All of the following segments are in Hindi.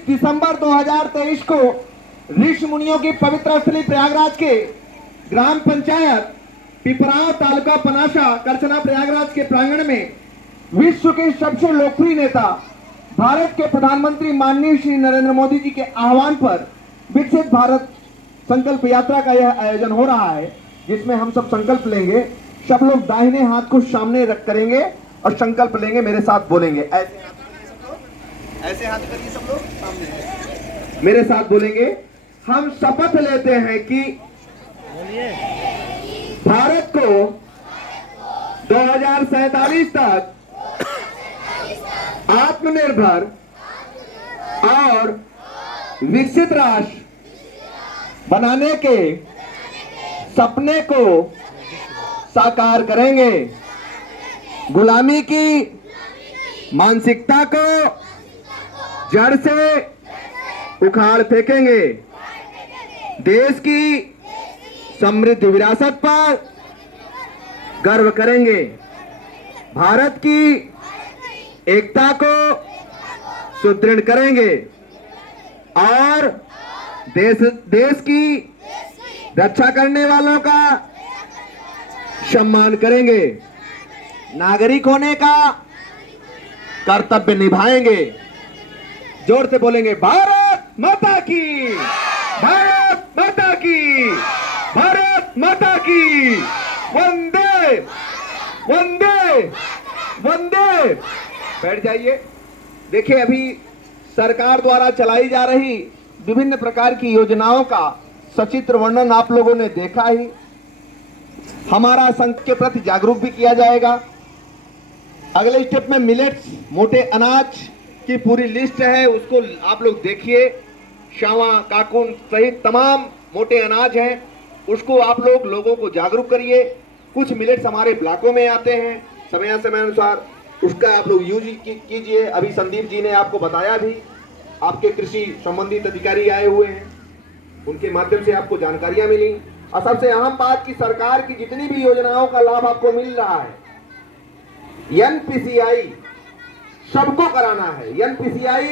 दिसंबर 2023 को ऋषि मुनियों की पवित्र स्थली प्रयागराज के ग्राम पंचायत पिपराव तालुका पनासा करछना प्रयागराज के प्रांगण में विश्व के सबसे लोकप्रिय नेता भारत के प्रधानमंत्री माननीय श्री नरेंद्र मोदी जी के आह्वान पर विकसित भारत संकल्प यात्रा का यह आयोजन हो रहा है, जिसमें हम सब संकल्प लेंगे। सब लोग दाहिने हाथ को सामने रख करेंगे और संकल्प लेंगे, मेरे साथ बोलेंगे। ऐसे हाथ करिए सब लोग सामने, मेरे साथ बोलेंगे। हम शपथ लेते हैं कि भारत को 2047 तक आत्मनिर्भर और विकसित राष्ट्र बनाने के सपने को साकार करेंगे। गुलामी की मानसिकता को जड़ से उखाड़ फेंकेंगे। देश की समृद्ध विरासत पर गर्व करेंगे। भारत की एकता को सुदृढ़ करेंगे और देश की रक्षा करने वालों का सम्मान करेंगे। नागरिक होने का कर्तव्य निभाएंगे। जोर से बोलेंगे, भारत माता की, भारत माता की, भारत माता की, वंदे वंदे वंदे। बैठ जाइए। देखिए, अभी सरकार द्वारा चलाई जा रही विभिन्न प्रकार की योजनाओं का सचित्र वर्णन आप लोगों ने देखा ही। हमारा संघ के प्रति जागरूक भी किया जाएगा। अगले स्टेप में मिलेट्स, मोटे अनाज की पूरी लिस्ट है, उसको आप लोग देखिए। शावा, काकुन सहित तमाम मोटे अनाज हैं, उसको आप लोगों को जागरूक करिए। कुछ मिलेट्स हमारे ब्लॉकों में आते हैं, समय अनुसार उसका आप लोग यूज कीजिए। अभी संदीप जी ने आपको बताया भी, आपके कृषि संबंधित अधिकारी आए हुए हैं, उनके माध्यम से आपको जानकारियां मिली। और सबसे अहम बात कि सरकार की जितनी भी योजनाओं का लाभ आपको मिल रहा है, एनपीसीआई सबको कराना है। एनपीसीआई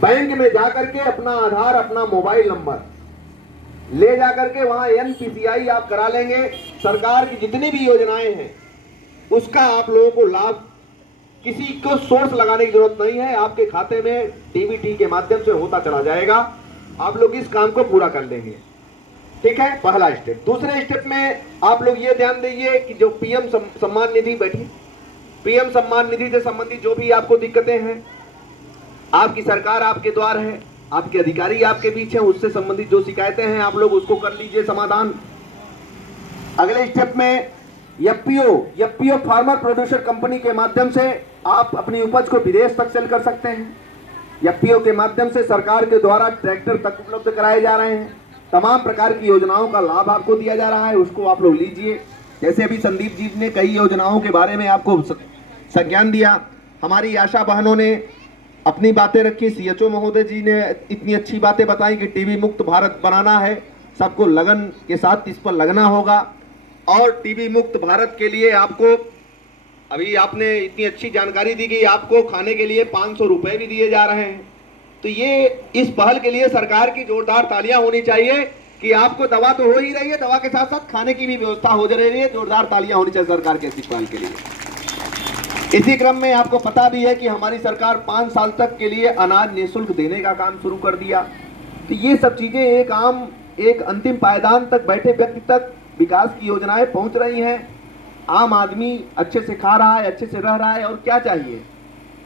बैंक में जाकर के अपना आधार, अपना मोबाइल नंबर ले जाकर के वहां एनपीसीआई आप करा लेंगे। सरकार की जितनी भी योजनाएं हैं उसका आप लोगों को लाभ, किसी को सोर्स लगाने की जरूरत नहीं है, आपके खाते में डीबीटी के माध्यम से होता चला जाएगा। आप लोग इस काम को पूरा कर लेंगे, ठीक है। पहला स्टेप। दूसरे स्टेप में आप लोग ये ध्यान दीजिए कि जो पीएम सम्मान निधि बैठी, पीएम सम्मान निधि से संबंधित जो भी आपको दिक्कतें हैं, आपकी सरकार आपके द्वार है, आपके अधिकारी आपके बीच है, उससे संबंधित जो शिकायतें हैं आप लोग उसको कर लीजिए समाधान। अगले स्टेप में एफपीओ फार्मर प्रोड्यूसर कंपनी के माध्यम से आप अपनी उपज को विदेश तक सेल कर सकते हैं। एफपीओ के माध्यम से सरकार के द्वारा ट्रैक्टर तक उपलब्ध कराए जा रहे हैं। तमाम प्रकार की योजनाओं का लाभ आपको दिया जा रहा है, उसको आप लोग लीजिए। जैसे अभी संदीप जी ने कई योजनाओं के बारे में आपको संज्ञान दिया, हमारी आशा बहनों ने अपनी बातें रखी, सीएचओ महोदय जी ने इतनी अच्छी बातें बताई कि टीबी मुक्त भारत बनाना है, सबको लगन के साथ इस पर लगना होगा। और टीबी मुक्त भारत के लिए आपको, अभी आपने इतनी अच्छी जानकारी दी कि आपको खाने के लिए 500 रुपए भी दिए जा रहे हैं। तो ये इस पहल के लिए सरकार की जोरदार तालियां होनी चाहिए कि आपको दवा तो हो ही रही है, दवा के साथ साथ खाने की भी व्यवस्था हो जा रही है। जोरदार तालियां होनी चाहिए सरकार के इस पहल के लिए। इसी क्रम में आपको पता भी है कि हमारी सरकार 5 साल तक के लिए अनाज निःशुल्क देने का काम शुरू कर दिया। तो ये सब चीजें एक अंतिम पायदान तक बैठे व्यक्ति तक विकास की योजनाएं पहुंच रही हैं। आम आदमी अच्छे से खा रहा है, अच्छे से रह रहा है, और क्या चाहिए।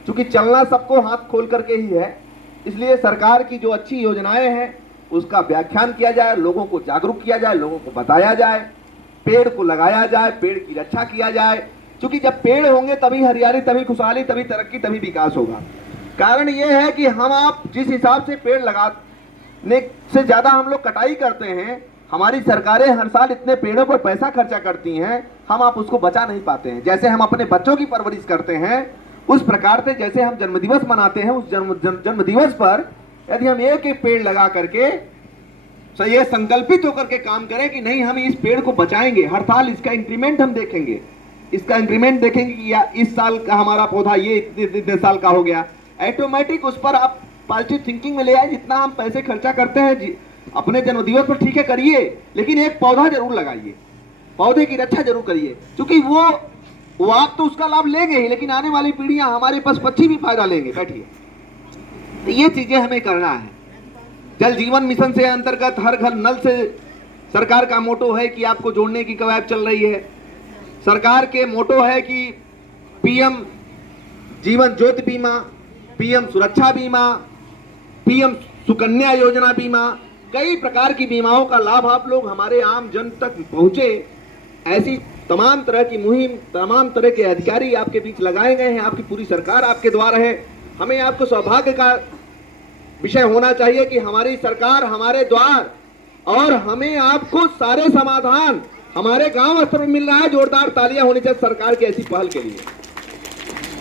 क्योंकि चलना सबको हाथ खोल करके ही है, इसलिए सरकार की जो अच्छी योजनाएं हैं उसका व्याख्यान किया जाए, लोगों को जागरूक किया जाए, लोगों को बताया जाए, पेड़ को लगाया जाए, पेड़ की रक्षा किया जाए। क्योंकि जब पेड़ होंगे तभी हरियाली, तभी खुशहाली, तभी तरक्की, तभी विकास होगा। कारण यह है कि हम आप जिस हिसाब से पेड़ लगाने से ज्यादा हम लोग कटाई करते हैं, हमारी सरकारें हर साल इतने पेड़ों पर पैसा खर्चा करती हैं, हम आप उसको बचा नहीं पाते हैं। जैसे हम अपने बच्चों की परवरिश करते हैं, उस प्रकार से जैसे हम जन्मदिवस मनाते हैं, उस जन्मदिवस पर यदि हम एक पेड़ लगा करके ये संकल्पित होकर के काम करें कि नहीं, हम इस पेड़ को बचाएंगे, हर साल इसका इंक्रीमेंट हम देखेंगे, इसका इंक्रीमेंट देखेंगे कि या इस साल का हमारा पौधा ये इतने साल का हो गया, ऑटोमेटिक उस पर आप पॉजिटिव थिंकिंग में ले आए। जितना हम पैसे खर्चा करते हैं अपने जन्मदिवस पर, ठीक है करिए, लेकिन एक पौधा जरूर लगाइए, पौधे की रक्षा जरूर करिए, क्योंकि वो आप तो उसका लाभ लेंगे ही, लेकिन आने वाली पीढ़ियां, हमारे पशु पक्षी भी फायदा लेंगे। बैठिए, तो ये चीजें हमें करना है। जल जीवन मिशन से अंतर्गत हर घर नल से सरकार का मोटो है कि आपको जोड़ने की कवायद चल रही है। सरकार के मोटो है कि पीएम जीवन ज्योति बीमा, पीएम सुरक्षा बीमा, पीएम सुकन्या योजना बीमा, कई प्रकार की बीमाओं का लाभ आप लोग हमारे आम जन तक पहुंचे। ऐसी तमाम तरह की मुहिम, तमाम तरह के अधिकारी आपके बीच लगाए गए हैं। आपकी पूरी सरकार आपके द्वार है। हमें आपको सौभाग्य का विषय होना चाहिए कि हमारी सरकार हमारे द्वार, और हमें आपको सारे समाधान हमारे गांव स्तर पर मिल रहा है। जोरदार तालियां होनी चाहिए सरकार की ऐसी पहल के लिए।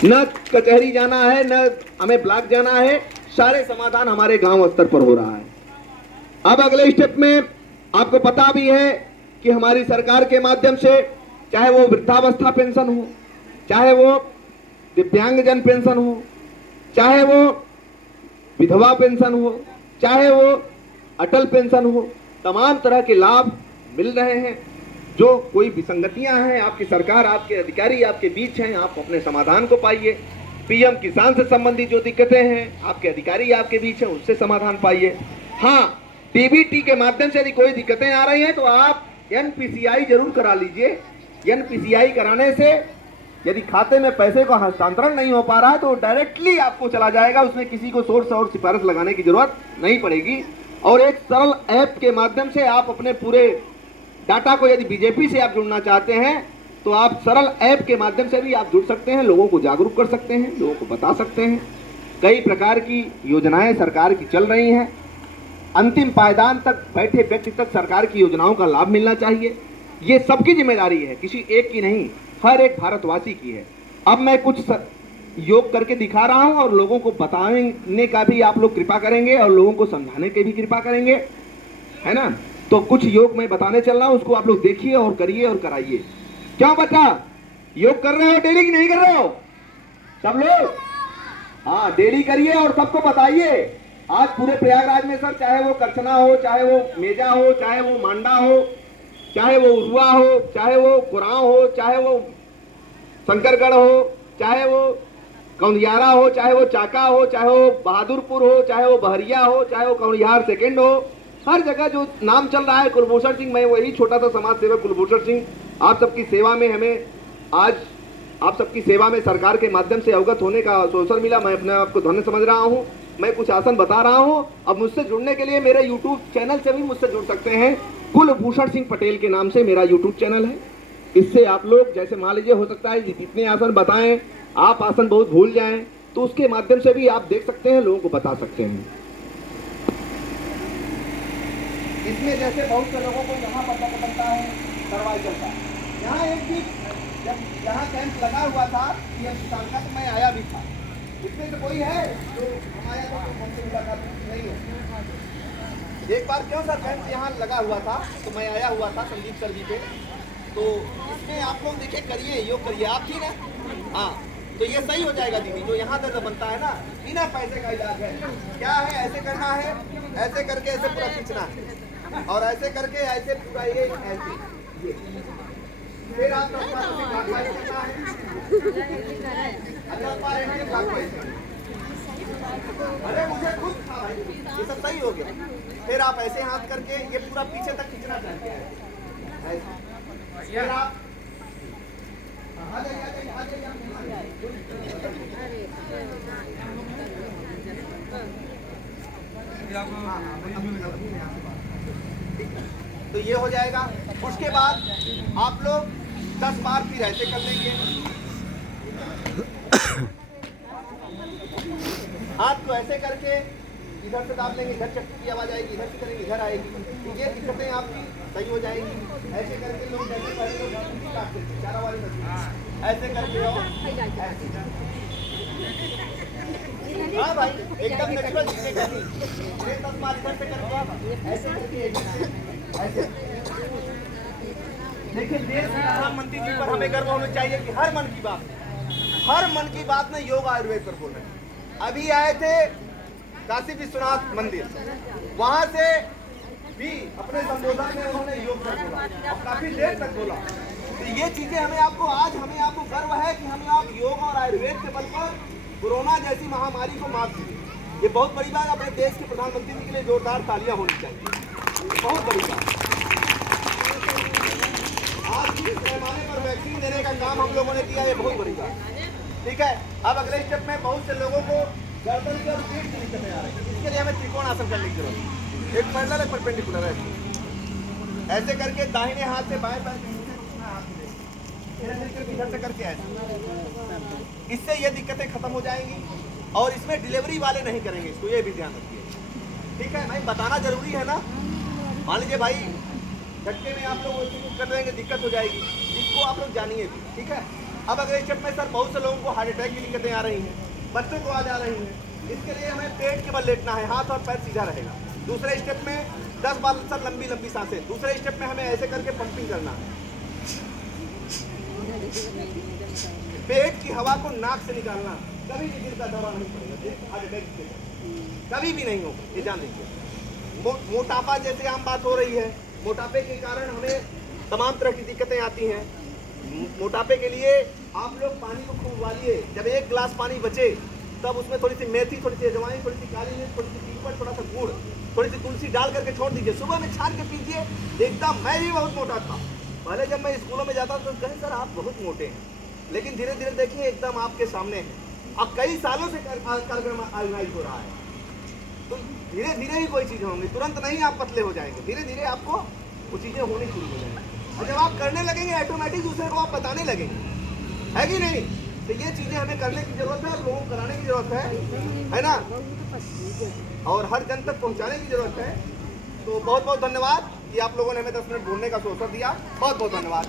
न कचहरी जाना है, न हमें ब्लॉक जाना है, सारे समाधान हमारे गांव स्तर पर हो रहा है। अब अगले स्टेप में आपको पता भी है कि हमारी सरकार के माध्यम से, चाहे वो वृद्धावस्था पेंशन हो, चाहे वो दिव्यांगजन पेंशन हो, चाहे वो विधवा पेंशन हो, चाहे वो अटल पेंशन हो, तमाम तरह के लाभ मिल रहे हैं। जो कोई विसंगतियां हैं, आपकी सरकार, आपके अधिकारी आपके बीच हैं, आप अपने समाधान को पाइए। पीएम किसान से संबंधित जो दिक्कतें हैं, आपके अधिकारी आपके बीच हैं, उससे समाधान पाइए। हाँ, डीबीटी के माध्यम से यदि कोई दिक्कतें आ रही हैं तो आप एनपीसीआई जरूर करा लीजिए। एनपीसीआई कराने से यदि खाते में पैसे का हस्तांतरण नहीं हो पा रहा है तो डायरेक्टली आपको चला जाएगा, उसमें किसी को सोर्स और सिफारिश लगाने की जरूरत नहीं पड़ेगी। और एक सरल ऐप के माध्यम से आप अपने पूरे डाटा को, यदि बीजेपी से आप जुड़ना चाहते हैं तो आप सरल ऐप के माध्यम से भी आप जुड़ सकते हैं, लोगों को जागरूक कर सकते हैं, लोगों को बता सकते हैं। कई प्रकार की योजनाएं सरकार की चल रही हैं। अंतिम पायदान तक बैठे व्यक्ति तक सरकार की योजनाओं का लाभ मिलना चाहिए। ये सबकी जिम्मेदारी है, किसी एक की नहीं, हर एक भारतवासी की है। अब मैं कुछ योग करके दिखा रहा हूं और लोगों को बताने का भी आप लोग कृपा करेंगे और लोगों को समझाने की भी कृपा करेंगे, है ना। तो कुछ योग मैं बताने चल रहा हूं, उसको आप लोग देखिए और करिए और कराइए। क्यों बच्चा, योग कर रहे हो डेली की नहीं कर रहे हो सब लोग? हाँ, डेली करिए और सबको बताइए। आज पूरे प्रयागराज में सर, चाहे वो करछना हो, चाहे वो मेजा हो, चाहे वो मांडा हो, चाहे वो उरुआ हो, चाहे वो कुराव हो, चाहे वो शंकरगढ़ हो, चाहे वो कौंदियारा हो, चाहे वो चाका हो, चाहे वो बहादुरपुर हो, चाहे वो बहरिया हो, चाहे वो कौड़िहार सेकेंड हो, हर जगह जो नाम चल रहा है कुलभूषण सिंह, मैं वही छोटा सा समाज सेवक कुलभूषण सिंह, आप सबकी सेवा में, हमें आज आप सबकी सेवा में सरकार के माध्यम से अवगत होने का अवसर मिला। मैं अपने आप को धन्य समझ रहा हूँ। मैं कुछ आसन बता रहा हूँ। अब मुझसे जुड़ने के लिए मेरे यूट्यूब चैनल से भी मुझसे जुड़ सकते हैं। कुलभूषण सिंह पटेल के नाम से मेरा यूट्यूब चैनल है। इससे आप लोग, जैसे मान लीजिए, हो सकता है जितने आसन बताएं आप आसन बहुत भूल जाएं, तो उसके माध्यम से भी आप देख सकते हैं, लोगों को बता सकते हैं। इसमें जैसे बहुत से लोगों को यहाँ पता बनता है, सर्वाइकल का। यहाँ एक भी जब यहाँ कैंप लगा हुआ था पीएम किसान का, तो मैं आया भी था। इसमें तो कोई है जो हम आया था, तो हमसे मुलाकात नहीं है। एक बार क्यों सर कैंप यहाँ लगा हुआ था, तो मैं आया हुआ था संदीप सर जी पे। तो इसमें आप लोग देखिए, करिए, योग करिए आप, ठीक है। हाँ, तो ये सही हो जाएगा दीदी। जो यहाँ दर्द बनता है ना, बिना पैसे का इलाज है। क्या है, ऐसे करना है, ऐसे करके ऐसे पूरा खींचना है, और ऐसे करके ऐसे पूरा ये ऐसे, फिर आप करना है। अरे मुझे खुद था भाई, ये सब सही हो गया। फिर आप ऐसे हाथ करके ये पूरा पीछे तक खींचना चाहते हैं, फिर आप तो ये हो जाएगा। उसके बाद आप लोग 10 बार फिर ऐसे कर लेंगे। हाथ को ऐसे करके इधर से दाब लेंगे, इधर चक्की की आवाज आएगी, इधर से करेंगे, इधर आएगी। ये दिक्कतें आपकी सही हो जाएगी। ऐसे करके लोग जैसे पहले लोग काटते थे, चारा वाली मछली, ऐसे करके और हाँ भाई, एकदम नेचुरल चीजें करनी। 10 बार इधर से करके ऐसे करके ऐसे। लेकिन देश के प्रधानमंत्री जी पर हमें गर्व होना चाहिए कि हर मन की बात में योग आयुर्वेद पर बोल रहे हैं। अभी आए थे काशी विश्वनाथ मंदिर, वहां से भी अपने संबोधन में उन्होंने योग तक बोला और काफी देर तक बोला। तो ये चीजें हमें आपको गर्व है कि हमें आप योग और आयुर्वेद के बल पर कोरोना जैसी महामारी को मात दी। ये बहुत बड़ी बात, अपने देश के प्रधानमंत्री के लिए जोरदार तालियां होनी चाहिए, बहुत बड़ी बात। आज इस पैमाने पर वैक्सीन देने का काम हम लोगों ने किया, ये बहुत बड़ी बात। ठीक है, अब अगले स्टेप में बहुत से लोगों को गर्दन की और पीठ की दिक्कतें आ रही है, इसके लिए हमें त्रिकोण आसन करने की जरूरत है। एक पैरेलल एक परपेंडिकुलर है, ऐसे करके दाहिने हाथ से बाएं पैर इधर से करके ऐसे, इससे ये दिक्कतें खत्म हो जाएंगी। और इसमें डिलीवरी वाले नहीं करेंगे इसको, ये भी ध्यान रखिए। ठीक है भाई, बताना जरूरी है ना। मान लीजिए भाई झटके में आप लोग कर देंगे, दिक्कत हो जाएगी, इसको आप लोग जानिए भी। ठीक है, अब अगले स्टेप में सर बहुत से लोगों को हार्ट अटैक की दिक्कतें आ रही हैं, बच्चों को आ जा रही हैं, इसके लिए हमें पेट के बल लेटना है, हाथ और पैर सीधा रहेगा। दूसरे स्टेप में 10 बार सर लंबी लंबी सांसें। दूसरे स्टेप में हमें ऐसे करके पंपिंग करना है, पेट की हवा को नाक से निकालना, कभी भी दिल का दौरा नहीं पड़ेगा, हार्ट अटैक कभी भी नहीं होगा, ये जान लीजिए। मोटापा जैसे आम बात हो रही है, मोटापे के कारण हमें तमाम तरह की दिक्कतें आती हैं। मोटापे के लिए आप लोग पानी को खूब उबालिए, जब एक गिलास पानी बचे तब उसमें थोड़ी सी मेथी, थोड़ी सी अजवाइन, थोड़ी सी काली मिर्च, थोड़ी सी पीपल, थोड़ा सा गुड़, थोड़ी सी तुलसी डाल करके छोड़ दीजिए, सुबह में छान के पीजिए। एकदम, मैं भी बहुत मोटा था पहले, जब मैं स्कूलों में जाता तो कहे सर आप बहुत मोटे हैं, लेकिन धीरे धीरे देखिए एकदम आपके सामने है। अब कई सालों से कार्यक्रम आयोजित हो रहा है, तो धीरे धीरे ही कोई चीज़ें होंगी, तुरंत नहीं आप पतले हो जाएंगे, धीरे धीरे आपको वो चीज़ें होनी शुरू हो जाएंगी। और जब आप करने लगेंगे ऑटोमेटिक दूसरे को आप बताने लगेंगे, है कि नहीं। तो ये चीज़ें हमें करने की जरूरत है और लोगों को कराने की जरूरत है ना, और हर जन तक पहुंचाने की जरूरत है। तो बहुत बहुत धन्यवाद कि आप लोगों ने हमें 10 मिनट बोलने का अवसर दिया, बहुत बहुत धन्यवाद।